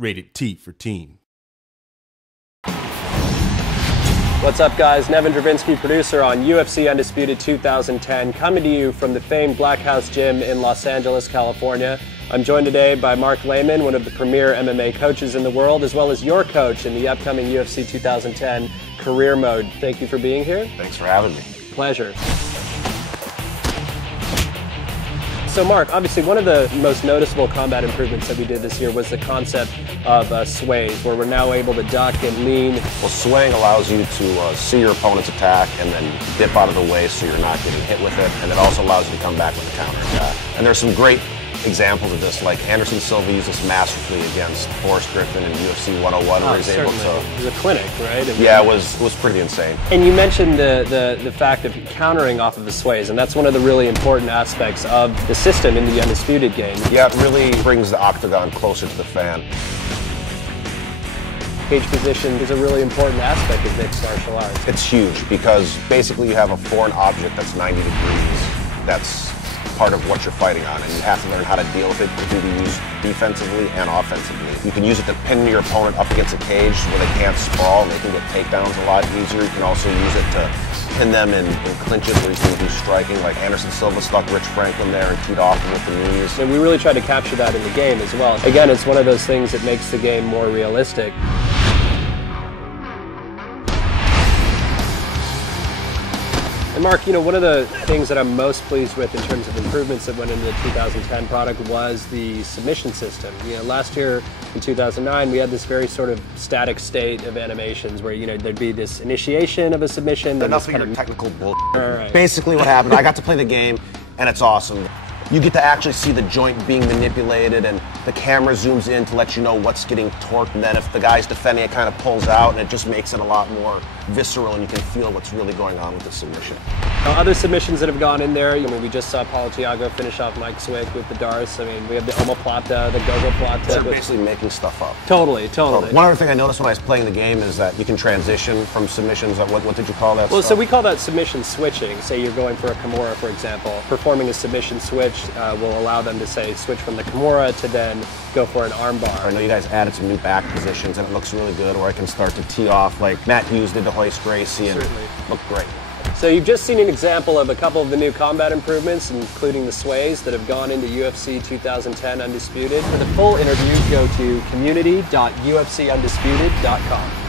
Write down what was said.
Rated T for teen. What's up, guys? Nevin Dravinsky, producer on UFC Undisputed 2010, coming to you from the famed Black House Gym in Los Angeles, California. I'm joined today by Mark Lehman, one of the premier MMA coaches in the world, as well as your coach in the upcoming UFC 2010 Career Mode. Thank you for being here. Thanks for having me. Pleasure. So Mark, obviously one of the most noticeable combat improvements that we did this year was the concept of sways, where we're now able to duck and lean. Well, swaying allows you to see your opponent's attack and then dip out of the way so you're not getting hit with it, and it also allows you to come back with a counter attack. And there's some great examples of this, like Anderson Silva used this masterfully against Forrest Griffin in UFC 101, where he's able to... It was a clinic, right? Yeah, it was pretty insane. And you mentioned the fact of countering off of the sways, and that's one of the really important aspects of the system in the Undisputed game. Yeah, it really brings the octagon closer to the fan. Cage position is a really important aspect of mixed martial arts. It's huge because basically you have a foreign object that's 90 degrees that's part of what you're fighting on, and you have to learn how to deal with it. It can be used defensively and offensively. You can use it to pin your opponent up against a cage where they can't sprawl and they can get takedowns a lot easier. You can also use it to pin them in clinches where you can do striking, like Anderson Silva stuck Rich Franklin there and teed off him with the knees. And we really try to capture that in the game as well. Again, it's one of those things that makes the game more realistic. And Mark, you know, one of the things that I'm most pleased with in terms of improvements that went into the 2010 product was the submission system. You know, last year in 2009, we had this very sort of static state of animations where, you know, there'd be this initiation of a submission. Enough of your technical bullshit. Right. Basically what happened, I got to play the game, and it's awesome. You get to actually see the joint being manipulated, and the camera zooms in to let you know what's getting torqued, and then if the guy's defending, it kind of pulls out, and it just makes it a lot more visceral, and you can feel what's really going on with the submission. Other submissions that have gone in there, I mean, we just saw Paulo Thiago finish off Mike Swick with the Darce. I mean, we have the omoplata, the gogoplata. They're basically making stuff up. Totally. One other thing I noticed when I was playing the game is that you can transition from submissions. What did you call that Well, stuff? so we call that submission switching. Say you're going for a Kimura, for example. Performing a submission switch will allow them to, say, switch from the Kimura to then go for an armbar. I know you guys added some new back positions, and it looks really good, where I can start to tee off like Matt Hughes did to hoist Gracie, and looked great. So you've just seen an example of a couple of the new combat improvements, including the sways that have gone into UFC 2010 Undisputed. For the full interview, go to community.ufcundisputed.com.